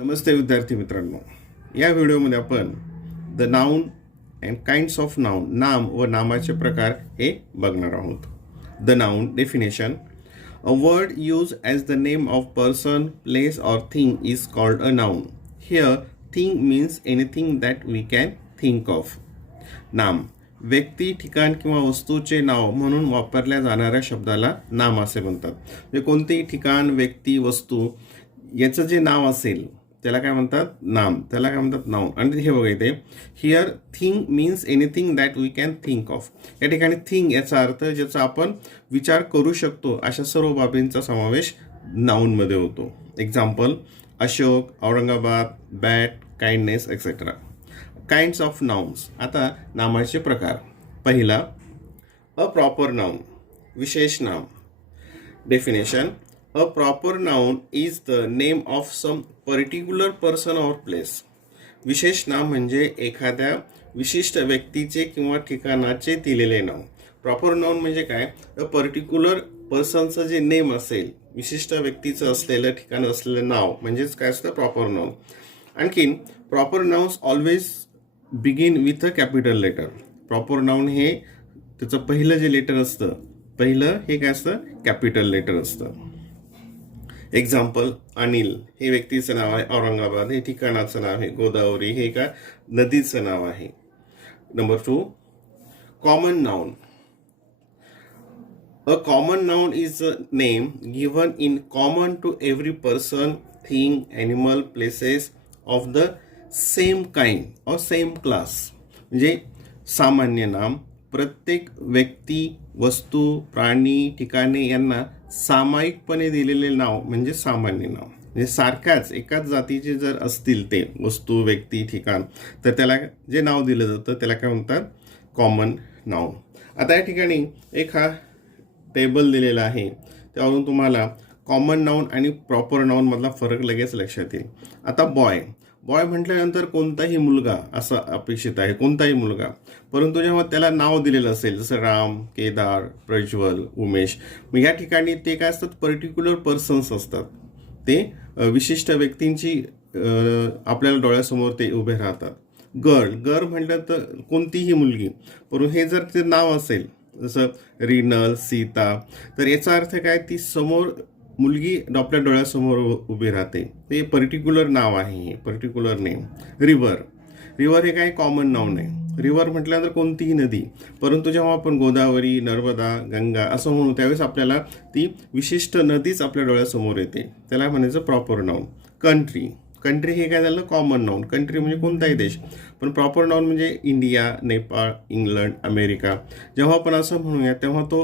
नमस्ते विद्यार्थी मित्रांनो, या व्हिडिओमध्ये आपण the noun and kinds of noun, नाम व नामाचे प्रकार हे बघणार आहोत. The noun definition: a word use as the name of person, place or thing is called a noun. Here thing means anything that we can think of. नाम: व्यक्ती, ठिकाण किंवा वस्तूचे नाव म्हणून वापरल्या जाणाऱ्या शब्दाला नाम असे म्हणतात. म्हणजे कोणतेही ठिकाण, व्यक्ती, वस्तू याचं जे नाव असेल त्याला काय म्हणतात? नाम. त्याला काय म्हणतात? नाउन. आणि हे बघा इथे, here thing means anything that we can think of. या ठिकाणी थिंग याचा अर्थ ज्याचा आपण विचार करू शकतो अशा सर्व बाबींचा समावेश नाउनमध्ये होतो. Example: Ashok, Aurangabad, bat, kindness etcetera. Kinds of nouns. आता नामाचे प्रकार. पहिला, अ प्रॉपर नाउन, विशेष नाम. Definition: a proper noun is the name of some particular person or place. विशेष नाम म्हणजे एखाद्या विशिष्ट व्यक्तीचे किंवा ठिकाणाचे दिलेले नाव. प्रॉपर नाउन म्हणजे काय? अ पर्टिक्युलर पर्सनचं जे नेम असेल, विशिष्ट व्यक्तीचं असलेलं, ठिकाण असलेलं नाव म्हणजेच काय असतं? Proper noun. आणखीन proper nouns always begin with a capital letter. Proper noun हे त्याचं पहिलं जे लेटर असतं, पहिलं हे काय असतं? कॅपिटल लेटर असतं. एक्झाम्पल: अनिल हे व्यक्तीचं नाव आहे, औरंगाबाद हे ठिकाणाचं नाव आहे, गोदावरी हे एका नदीचं नाव आहे. Number 2, common noun. A common noun is a name given in common to every person, thing, animal, places of the same kind or same class. म्हणजे सामान्य नाम प्रत्येक व्यक्ती, वस्तू, प्राणी, ठिकाणे यांना सामायिकपणे दिलेले नाव म्हणजे सामान्य नाव. म्हणजे सारख्याच एकाच जातीचे जर असतील ते वस्तू, व्यक्ती, ठिकाण, तर त्याला जे नाव दिलं जातं त्याला काय म्हणतात? Common noun. आता या ठिकाणी एक हा टेबल दिलेला आहे, त्यावरून तुम्हाला कॉमन नाउन आणि प्रॉपर नाउन मधला फरक लगेच लक्षात येईल. आता बॉय म्हटल्यानंतर कोणताही मुलगा असं अपेक्षित आहे, कोणताही मुलगा. परंतु जेव्हा त्याला नाव दिलेलं असेल, जसं राम, केदार, प्रज्वल, उमेश, मग या ठिकाणी ते काय असतात? पर्टिक्युलर पर्सन्स असतात. ते विशिष्ट व्यक्तींची आपल्याला डोळ्यासमोर ते उभे राहतात. गर्ल म्हटलं तर कोणतीही मुलगी. परंतु हे जर ते नाव असेल, जसं रिनल, सीता, तर याचा अर्थ काय? ती समोर मुलगी आपल्या डोळ्यासमोर उभी राहते. ते पर्टिक्युलर नाव आहे, हे पर्टिक्युलर नेम. रिव्हर हे काय? कॉमन नाउन आहे. रिव्हर म्हटल्यानंतर कोणतीही नदी. परंतु जेव्हा आपण गोदावरी, नर्मदा, गंगा असं म्हणू त्यावेळेस आपल्याला ती विशिष्ट नदीच आपल्या डोळ्यासमोर येते, त्याला म्हणायचं प्रॉपर नाउन. कंट्री हे काय झालं? Common noun. कंट्री म्हणजे कोणताही देश. पण प्रॉपर नाउन म्हणजे इंडिया, नेपाळ, इंग्लंड, अमेरिका. जेव्हा आपण असं म्हणूया तेव्हा तो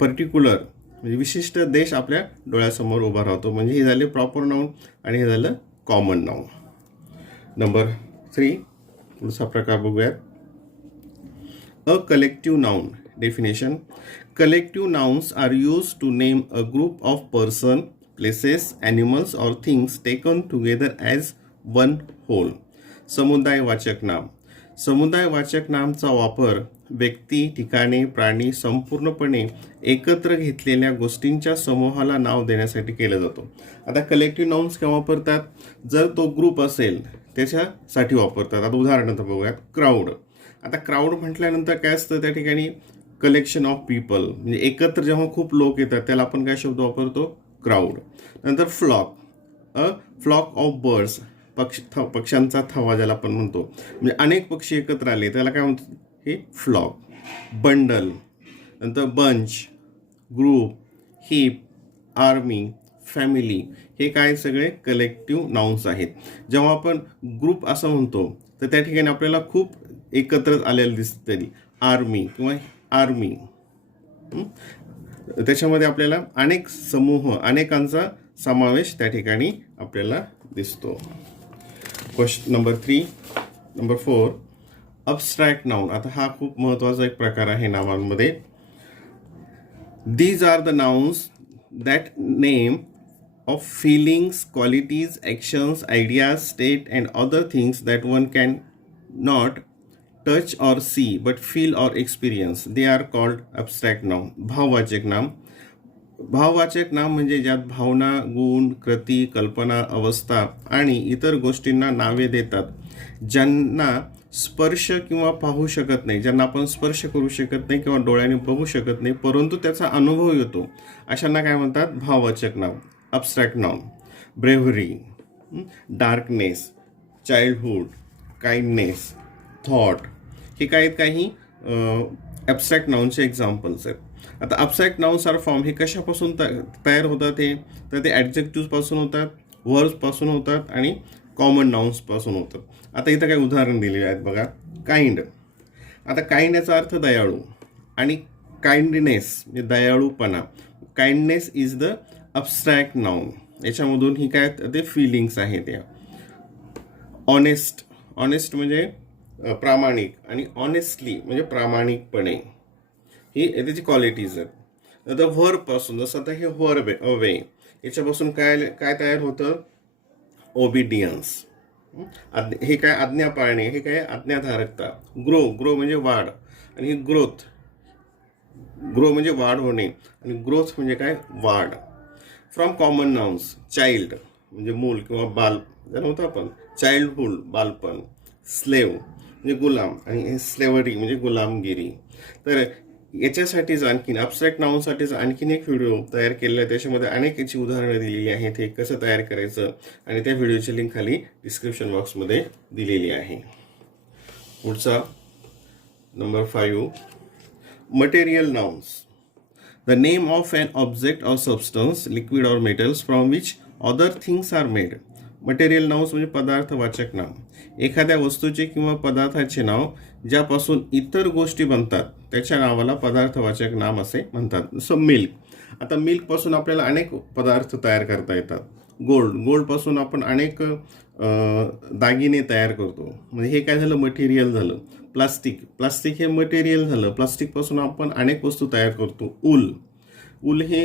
पर्टिक्युलर म्हणजे विशिष्ट देश आपल्या डोळ्यासमोर उभा राहतो. म्हणजे हे झाले प्रॉपर नाउन आणि हे झालं कॉमन नाउन. नंबर 3, पुढचा प्रकार बघूयात. A collective noun. Definition: collective nouns are use to name a group of person, places, animals or things taken together as one whole. समुदायवाचक नाम. समुदायवाचक नामचा वापर व्यक्ती, ठिकाणे, प्राणी संपूर्णपणे एकत्र घेतलेल्या गोष्टींच्या समूहाला नाव देण्यासाठी केला जातो. आता कलेक्टिव्ह नाउन्स केव्हा वापरतात? जर तो ग्रुप असेल त्याच्यासाठी वापरतात. आता उदाहरणार्थ बघूयात, क्राऊड. आता क्राऊड म्हटल्यानंतर काय असतं? त्या ठिकाणी कलेक्शन ऑफ पीपल, म्हणजे एकत्र जेव्हा खूप लोक येतात त्याला आपण काय शब्द वापरतो? क्राऊड. नंतर flock. A flock of birds, पक्ष्यांचा थवा ज्याला आपण म्हणतो, म्हणजे अनेक पक्षी एकत्र आले त्याला काय म्हणतो? हे फ्लॉक. बंडल, नंतर bunch, group, heap, army, family हे काय सगळे कलेक्टिव्ह नाउन्स आहेत. जेव्हा आपण ग्रुप असं म्हणतो तर त्या ठिकाणी आपल्याला खूप एकत्र आलेलं दिसतं, आर्मी किंवा आर्मी. त्याच्यामध्ये आपल्याला अनेक समूह, अनेकांचा समावेश त्या ठिकाणी आपल्याला दिसतो. Question number 3. Number 4, abstract noun. आता हा खूप महत्त्वाचा एक प्रकार आहे नामांमध्ये. These are the nouns that name of feelings, qualities, actions, ideas, state and other things that one can not touch or see but feel or experience. They are called abstract noun. भाववाचक नाम. भाववाचक नाम म्हणजे ज्यात भावना, गुण, कृती, कल्पना, अवस्था आणि इतर गोष्टींना नावे देतात, ज्यांना स्पर्श किंवा पाहू शकत नाही, ज्यांना आपण स्पर्श करू शकत नाही किंवा डोळ्याने बघू शकत नाही, परंतु त्याचा अनुभव येतो, अशांना काय म्हणतात? भाववाचक नाम. Abstract noun. Bravery, darkness, childhood, kindness, thought, हे काय आहेत? काही ॲब्स्ट्रॅक्ट नाउनचे एक्झाम्पल्स आहेत. आता ॲब्स्ट्रॅक्ट नाउन्स आर फॉर्म हे कशापासून तयार होतात? हे तर ते ॲडजेक्टिव्हपासून होतात, वर्ब्सपासून होतात आणि कॉमन नाउन्सपासून होतात. आता इथं काही उदाहरण दिलेले आहेत बघा. काइंड. आता काइंड याचा अर्थ दयाळू आणि काइंडनेस म्हणजे दयाळूपणा. Kindness is the abstract noun. याच्यामधून ही काय ते फिलिंग्स आहेत. या ऑनेस्ट. ऑनेस्ट म्हणजे प्रामाणिक आणि ऑनेस्टली म्हणजे प्रामाणिकपणे, ही त्याची क्वालिटीज आहेत. आता व्हर्बपासून, जसं आता हे व्हर्ब आहे अवे, याच्यापासून काय काय तयार होतं? ओबिडियन्स. हे काय? आज्ञा पाळणे. हे काय? आज्ञाधारकता. ग्रो. ग्रो म्हणजे वाढ आणि ही ग्रोथ. ग्रो म्हणजे वाढ होणे आणि ग्रोथ म्हणजे काय? वाढ. From common nouns. चाइल्ड म्हणजे मूल किंवा बाल ज्याला होतं आपण, चाइल्डहुड बालपण. स्लेव म्हणजे गुलाम आणि स्लेवरी म्हणजे गुलामगिरी. तर याच्यासाठीच आणखीन ॲब्स्ट्रॅक्ट नाउनसाठीच आणखीन एक व्हिडिओ तयार केलेला आहे. त्याच्यामध्ये अनेक याची उदाहरणं दिलेली आहेत, हे कसं तयार करायचं, आणि त्या व्हिडिओची लिंक खाली डिस्क्रिप्शन बॉक्समध्ये दिलेली आहे. पुढचा number 5, material nouns. The name of an object or substance, liquid or metals from which other things are made. Material nouns म्हणजे पदार्थवाचक नाम. एखाद्या वस्तूचे किंवा पदार्थाचे नाव ज्यापासून इतर गोष्टी बनतात त्याच्या नावाला पदार्थवाचक नाम असे म्हणतात. जसं मिल्क. आता मिल्कपासून आपल्याला अनेक पदार्थ तयार करता येतात. गोल्ड. गोल्डपासून आपण अनेक दागिने तयार करतो, म्हणजे हे काय झालं? मटेरियल झालं. प्लास्टिक. प्लास्टिक हे मटेरियल झालं. प्लास्टिकपासून आपण अनेक वस्तू तयार करतो. ऊल. ऊल हे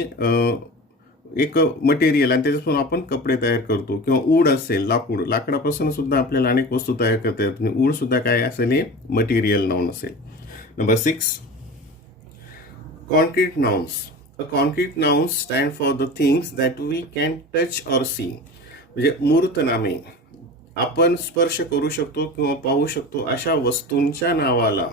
एक मटेरियल आणि त्याच्यापासून आपण कपडे तयार करतो. किंवा ऊड असेल, लाकूड. लाकडापासून सुद्धा आपल्याला अनेक वस्तू तयार करता येतात. ऊड सुद्धा काय असेल? हे मटेरियल नाउन असेल. Number 6, concrete nouns. A concrete nouns stand for the things that we can touch or see. म्हणजे मूर्त नामे, आपण स्पर्श करू शकतो किंवा पाहू शकतो अशा वस्तूंच्या नावाला,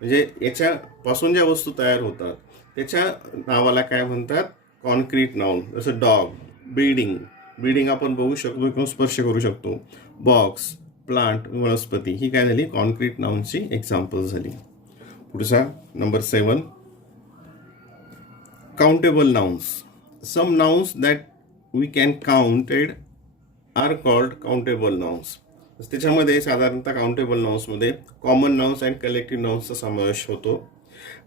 म्हणजे याच्यापासून ज्या वस्तू तयार होतात त्याच्या नावाला काय म्हणतात? Concrete noun. जसं डॉग. बिल्डिंग. बिल्डिंग आपण बघू शकतो किंवा स्पर्श करू शकतो. बॉक्स, प्लांट, वनस्पती, ही काय झाली? कॉन्क्रीट नाउनची एक्झाम्पल झाली. पुढचा number 7, countable nouns. Some nouns that we can counted are called countable nouns. त्याच्यामध्ये साधारणतः काउंटेबल नाउन्समध्ये कॉमन नाउन्स अँड कलेक्टिव्ह नाउन्सचा समावेश होतो.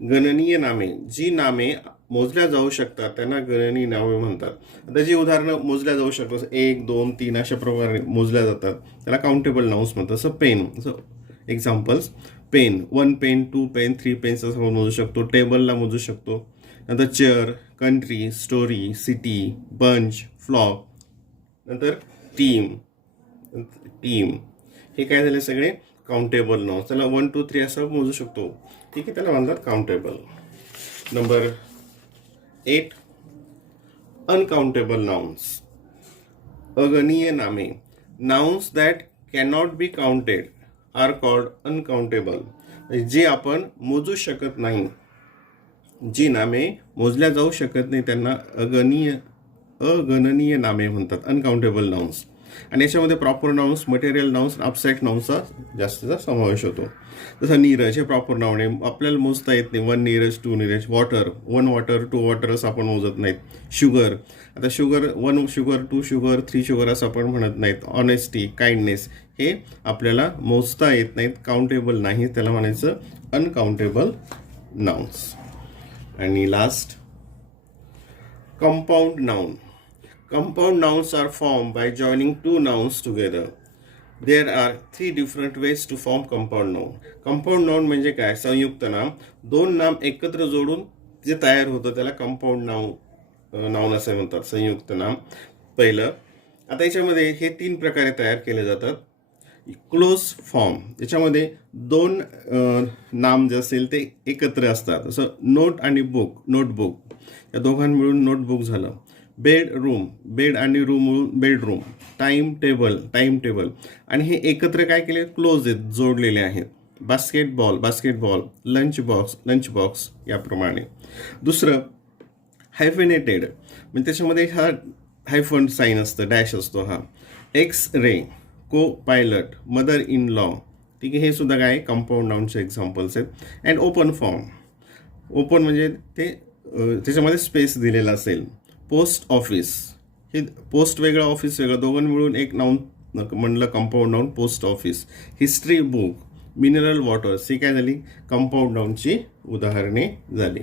गणनीय नामे. जी नामे मोजल्या जाऊ शकतात त्यांना गणनीय नावे म्हणतात. आता जी उदाहरणं मोजल्या जाऊ शकतात, 1, 2, 3 अशा प्रकारे मोजल्या जातात, त्याला काउंटेबल नाउन्स म्हणतात. जसं पेन. जसं examples, pen. 1 pen, 2 pen, 3 pens असं आपण मोजू शकतो. टेबलला मोजू शकतो. नंतर chair, country, story, city, bunch, flock. नंतर टीम. हे काय झाले? सगळे काउंटेबल नाउन्स. त्याला 1, 2, 3 असं मोजू शकतो. ठीक आहे, त्याला म्हणतात काउंटेबल. Number 8, uncountable nouns. अगणनीय नामे. Nouns that cannot be counted are called uncountable. जे आपण मोजू शकत नाही, जी नामे मोजल्या जाऊ शकत नाही त्यांना अगणनीय नामे म्हणतात, अनकाउंटेबल नाउन्स. आणि याच्यामध्ये proper nouns, material nouns, abstract नाउन्सचा जास्तीचा समावेश होतो. जसं नीरज हे प्रॉपर नाउन आहे, आपल्याला मोजता येत नाही. 1 Neeraj, 2 Neeraj. Water, 1 water, 2 water असं आपण मोजत नाहीत. शुगर. आता शुगर 1 शुगर, 2 शुगर, 3 शुगर असं आपण म्हणत नाहीत. ऑनेस्टी, काइंडनेस हे आपल्याला मोजता येत नाहीत, काउंटेबल नाही, त्याला म्हणायचं अनकाउंटेबल नाउन्स. आणि last, compound noun. Compound nouns are formed by joining 2 nouns together. There are 3 different ways to form compound noun. Compound noun म्हणजे काय? संयुक्त नाम. 2 नाम एकत्र जोडून जे तयार होतं त्याला कंपाऊंड नाउन असे म्हणतात, संयुक्त नाम. पहिलं, आता याच्यामध्ये हे 3 प्रकारे तयार केले जातात. क्लोज फॉर्म, याच्यामध्ये दोन नाम जे असेल ते एकत्र असतात. जसं नोट आणि बुक, नोटबुक, या दोघांना मिळून नोटबुक झालं. बेडरूम, बेड आणि रूम मिळून bedroom. Time table, time table, आणि हे एकत्र काय केले, क्लोज आहेत, जोडलेले आहेत. Basketball, basketball. Lunch box, lunch box, याप्रमाणे. दुसरं हायफेनेटेड, म्हणजे त्याच्यामध्ये हा हायफन साईन असतं, डॅश असतो हा. एक्स रे, को पायलट, मदर इन लॉ. ठीक आहे, हे सुद्धा काय कंपाऊंड नाउनचे एक्झाम्पल्स आहेत. अँड ओपन फॉर्म, ओपन म्हणजे ते त्याच्यामध्ये स्पेस दिलेला असेल. पोस्ट ऑफिस, हे पोस्ट वेगळं ऑफिस वेगळं, दोघांना मिळून एक नाउन म्हणलं compound noun, post office. History book, mineral waters, ही काय झाली कंपाऊंड नाउनची उदाहरणे झाली.